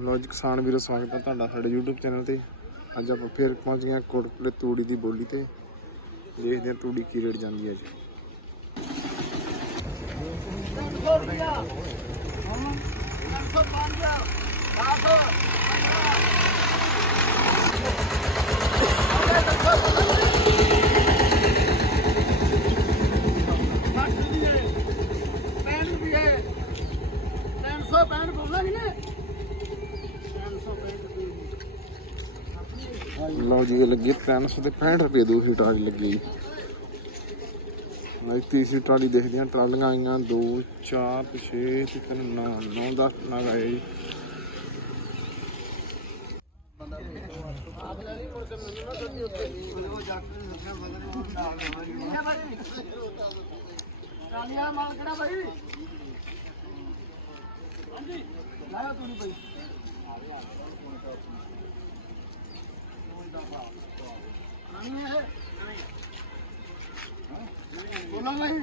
ਲੋ ਜੀ, ਕਿਸਾਨ ਵੀਰੋ, ਸਵਾਗਤ ਹੈ ਤੁਹਾਡਾ ਸਾਡੇ YouTube ਚੈਨਲ ਤੇ। ਅੱਜ ਆਪਾਂ ਫੇਰ ਪਹੁੰਚ ਗਏ ਹਾਂ ਕੋਟਕਪੁਰੇ ਤੂੜੀ ਦੀ ਬੋਲੀ ਤੇ। ਦੇਖਦੇ ਹਾਂ ਤੂੜੀ ਕੀ ਰੇਟ ਜਾਂਦੀ ਹੈ ਅੱਜ ਲਓ ਜੀ, ਇਹ ਲੱਗੀ 300 ਤੇ 65 ਰੁਪਏ ਦੂਸਰੀ ਟਰਾਲੀ ਲੱਗੀ ਮੈਂ ਤੀਸਰੀ ਟਰਾਲੀ ਦੇਖਦੇ ਹਾਂ, ਟਰਾਲੀਆਂ ਆਈਆਂ 2 4 ਤੇ 6 ਤੇ 3 9 9 10 ਨਗ ਆਏ ਜੀ। ਟਰਾਲੀਆਂ ਮਾਲ ਕਿਹੜਾ ਬਾਈ ਹਾਂਜੀ ਲਾਇਆ ਤੂੰ ਬਾਈ ਨਹੀਂ ਹੈ ਬੋਲੋ ਬਾਈ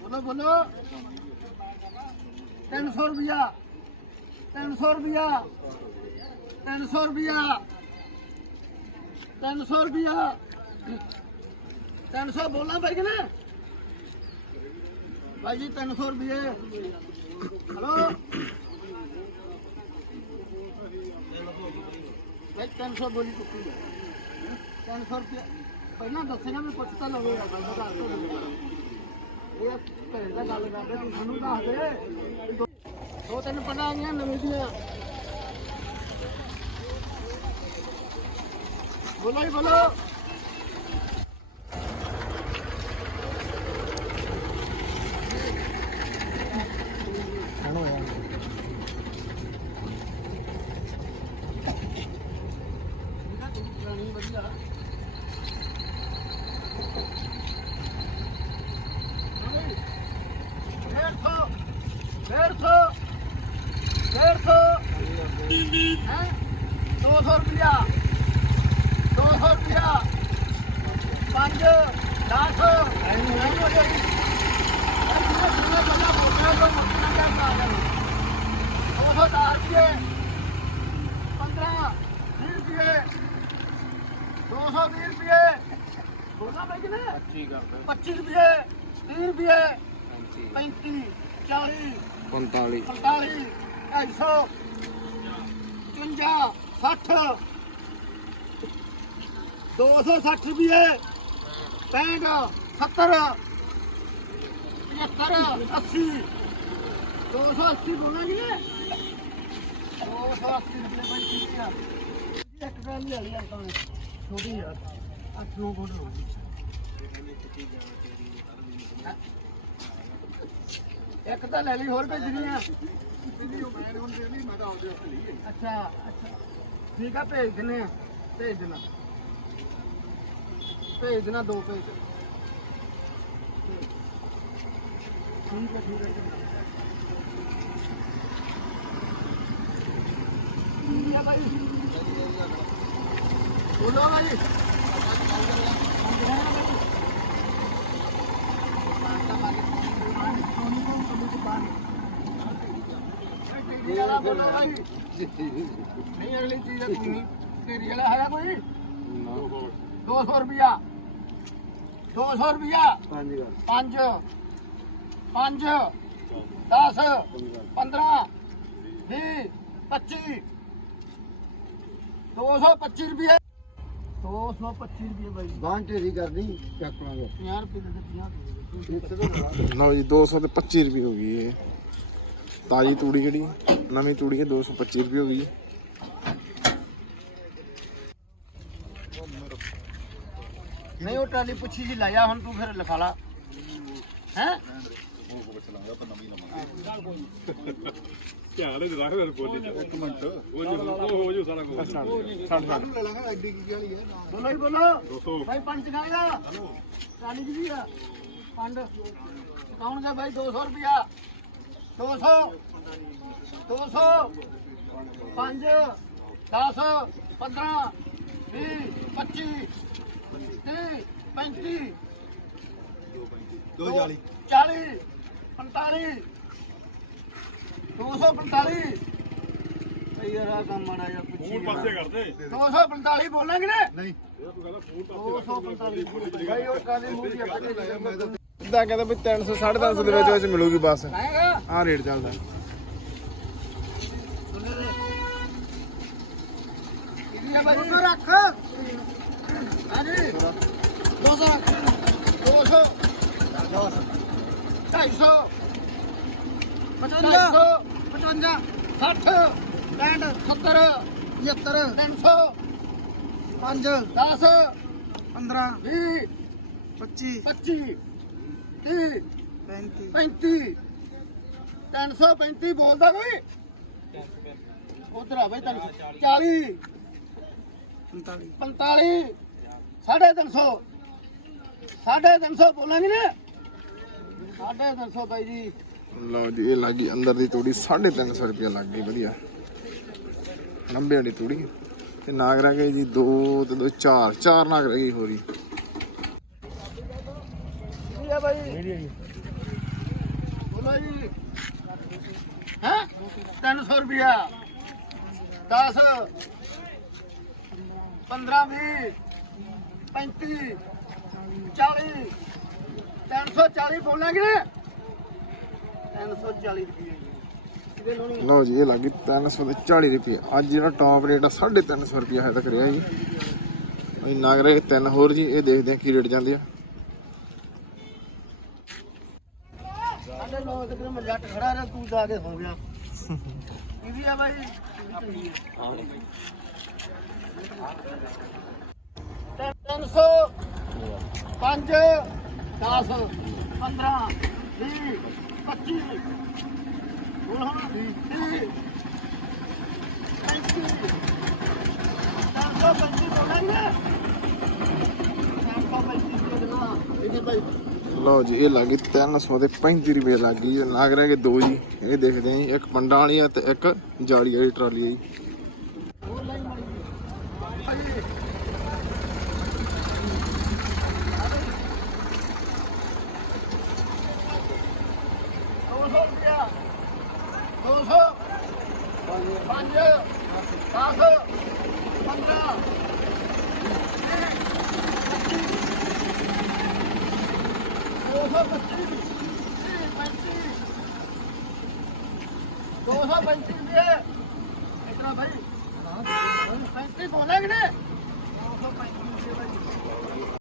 ਬੋਲੋ ਬੋਲੋ 300 ਰੁਪਿਆ 300 ਰੁਪਿਆ 300 ਰੁਪਿਆ 300 ਰੁਪਿਆ 300 ਬੋਲਣਾ ਭਾਈ ਕਿ ਨਾ ਭਾਈ ਜੀ 300 ਰੁਪਏ ਹਲੋ ਭਾਈ 300 ਬੋਲੀ ਕੁੱਤੀ ਹੈ। 300 ਰੁਪਏ ਪਹਿਲਾਂ ਦੱਸੇਗਾ ਮੈਂ ਪੁੱਛ ਤਾਂ ਲਵੇਗਾ ਬੰਦਾ ਦੱਸ ਤਾਂ ਇਹ ਭੈਣ ਦਾ ਗੱਲ ਕਰਦੇ, ਤੂੰ ਸਾਨੂੰ ਦੱਸ ਦੇ। ਦੋ- ਤਿੰਨ ਪਟਾ ਆਈਆਂ ਨਵੀਂ ਦੀਆਂ। ਬੋਲੋ ਜੀ, ਬੋਲੋ। 150 150 ਹੈ 200 ਰੁਪਿਆ 200 ਰੁਪਿਆ 5 10 ਨਹੀਂ ਹੋ ਜਾਏਗੀ ਮੈਂ ਬੰਦਾ ਬੋਲਣਾ ਤਾਂ ਮੱਕਣਾ ਜਾਂ ਪਾ ਦੇਣਾ 200 ਦਾ ਰੁਪਏ 15 20 ਰੁਪਏ। 220 ਰੁਪਏ ਬੋਲਣਾ ਬਈ ਕਿਨੇ? 25 ਰੁਪਏ 30 ਰੁਪਏ 35 40 45 45 250 55 60 260 ਰੁਪਏ 65 70 75 80 280 ਬੋਲਾਂਗੇ ਨੇ 280 ਰੁਪਏ ਬਣ ਠੀਕ ਆ ਇੱਕ ਗੱਲ ਲੈ ਲਈ ਆਪਾਂ ਛੋਟੀ ਯਾਰ 8 9 ਫੁੱਟ ਹੋਊਗੀ ਇੱਕ ਤਾਂ ਲੈ ਲਈ, ਹੋਰ ਭੇਜਣੀ ਆ। ਅੱਛਾ ਅੱਛਾ। ਠੀਕ ਆ, ਭੇਜ ਦਿੰਨੇ ਆ। ਭੇਜ ਦੇਣਾ। ਭੇਜ ਦੇਣਾ ਦੋ ਭੇਜ ਠੀਕ ਹੈ ਠੀਕ ਹੈ ਚੰਗਾ। ਠੀਕ ਹੈ ਭਾਈ ਬੋਲੋ ਭਾਈ ਨਹੀਂ ਅਗਲੀ ਚੀਜ਼ ਹੈ ਤੂੰ ਤੇਰੀ ਵਾਲਾ ਹੈ ਕੋਈ? 200 ਰੁਪਿਆ 200 ਰੁਪਿਆ ਹਾਂਜੀ ਗੱਲ 5 5 10 15 20 25 225 ਰੁਪਏ 225 ਰੁਪਏ ਬਾਈ। ਬਾਂਹ ਢੇਰੀ ਕਰਦੀ ਚੱਕ ਲਾਂਗੇ। 50 ਰੁਪਏ ਦੇ 50 ਲਓ ਜੀ 200 ਤੇ 25 ਰੁਪਏ ਹੋ ਗਈ ਇਹ। ਤਾਜੀ ਤੂੜੀ ਜਿਹੜੀ ਨਵੀਂ ਤੂੜੀ ਹੈ 225 ਰੁਪਏ ਹੋ ਗਈ ਨਹੀਂ ਉਹ ਟਰਾਲੀ ਪੁੱਛੀ ਜੀ ਲਾਇਆ ਹੁਣ ਤੂੰ ਫਿਰ ਲਿਖਾ ਲਾ। ਹੈ? ਇੱਕ ਮਿੰਟ। ਛੱਡ ਛੱਡ ਲੈ ਲਾਂਗੇ ਐਡੀ ਕੀ ਵਾਲੀ ਹੈ ਬੋਲੋ ਹੀ ਬੋਲੋ। ਭਾਈ ਪੰਜ ਖਾਏਗਾ ਟਰਾਲੀ ਦੀ ਵੀ ਆ। ਪੰਡ। ਕੌਣ ਦਾ ਭਾਈ 200 ਰੁਪਿਆ 200 200 5 10 15 20 25 30 35 ਦੋ ਚਾਲੀ। 40 45 245 ਭਈ ਯਾਰ ਆ ਕੰਮ ਮਾੜਾ ਜਿਹਾ ਪੁੱਛੀ ਫੋਨ ਪਾਸੇ ਕਰਦੇ। 245 ਬੋਲਾਂਗੇ ਨੇ? ਨਹੀਂ। 245 ਭਾਈ ਉਹ ਕਾਲੇ ਮੂੰਹ ਦੀ ਆਪਣੇ ਲੈ ਮੈਂ ਤਾਂ ਇਦਾਂ ਕਹਿੰਦਾ ਵੀ 300 350 ਦੇ ਵਿੱਚ ਵਿੱਚ ਮਿਲੂਗੀ ਬੱਸ। ਆਹ ਰੇਟ ਚੱਲਦਾ। ਕਿੰਨੀ ਆ ਬਾਈ 200 ਰੱਖ ਹਾਂਜੀ 200 ਰੱਖ 200 250 55 55 60 65 70 75 300 5 10 15 20 25 25 30 35 335 ਬੋਲਦਾ ਕੋਈ? ਉਧਰ ਆ ਬਈ 40 45 ਸਾਢੇ 300 ਸਾਢੇ 300 ਬੋਲਾਂਗੇ ਨਾ। ਸਾਢੇ 300 ਬਾਈ ਜੀ। ਲਓ ਜੀ ਇਹ ਲੱਗੀ ਅੰਦਰ ਦੀ ਤੂੜੀ। 350 ਰੁਪਏ ਲੱਗ ਗਈ ਵਧੀਆ। ਲੰਬੇ ਵਾਲੀ ਤੂੜੀ। ਤੇ ਨਾਗ ਰਹਿ ਗਏ ਜੀ 2 ਤੇ 2 4 4 ਨਾਗ ਰਹਿ ਗਈ ਹੋਰੀ ਬਾਈ। ਬੋਲੋ ਜੀ। ਹੈ? 300 ਰੁਪਿਆ 10 15 20 35 40 340 ਬੋਲਾਂਗੇ ਨਾ। 340 ਰੁਪਏ ਕਿਹਦੇ ਲੋਣੀ ਲਓ ਜੀ ਇਹ ਲੱਗੀ 300 ਤੇ 40 ਰੁਪਏ ਅੱਜ ਜਿਹੜਾ ਟੌਪ ਰੇਟ ਆ 350 ਰੁਪਏ ਹੈ ਤੱਕ ਰਿਹਾ ਜੀ। ਰਹਿ ਗਏ ਤਿੰਨ ਹੋਰ ਜੀ ਇਹ ਦੇਖਦੇ ਆ ਕੀ ਰੇਟ ਜਾਂਦੇ ਆ। ਸਾਡੇ ਲੋਕ ਤੇ ਮੈਂ ਜੱਟ ਖੜਾ ਰਿਹਾ, ਤੂੰ ਜਾ ਕੇ ਹੋ ਗਿਆ। ਇਹ ਆ ਬਾਈ। ਤਿੰਨ ਸੌ, ਪੰਜ 10 15 20 25 ਹੁਣ ਹੁਣ 30 35 435 ਬੋਲਾਂਗੇ 435 ਦੇ ਦੇਣਾ ਇਹਦੇ ਭਾਈ ਲਓ ਜੀ, ਇਹ ਲੱਗੀ 300 ਤੇ 35 ਰੁਪਏ ਲੱਗੀ ਜੀ। ਲੱਗ ਰਿਹਾ ਦੋ ਜੀ। ਇਹ ਦੇਖਦੇ ਆਂ ਇੱਕ ਪੰਡਾਂ ਵਾਲੀ ਆ ਤੇ ਇੱਕ ਜਾਲੀ ਵਾਲੀ ਟਰਾਲੀ ਆ ਜੀ। ਪੰਜ। 10 232 232 भी है इतना भाई पैंतीस बोला कि नहीं 235 भाई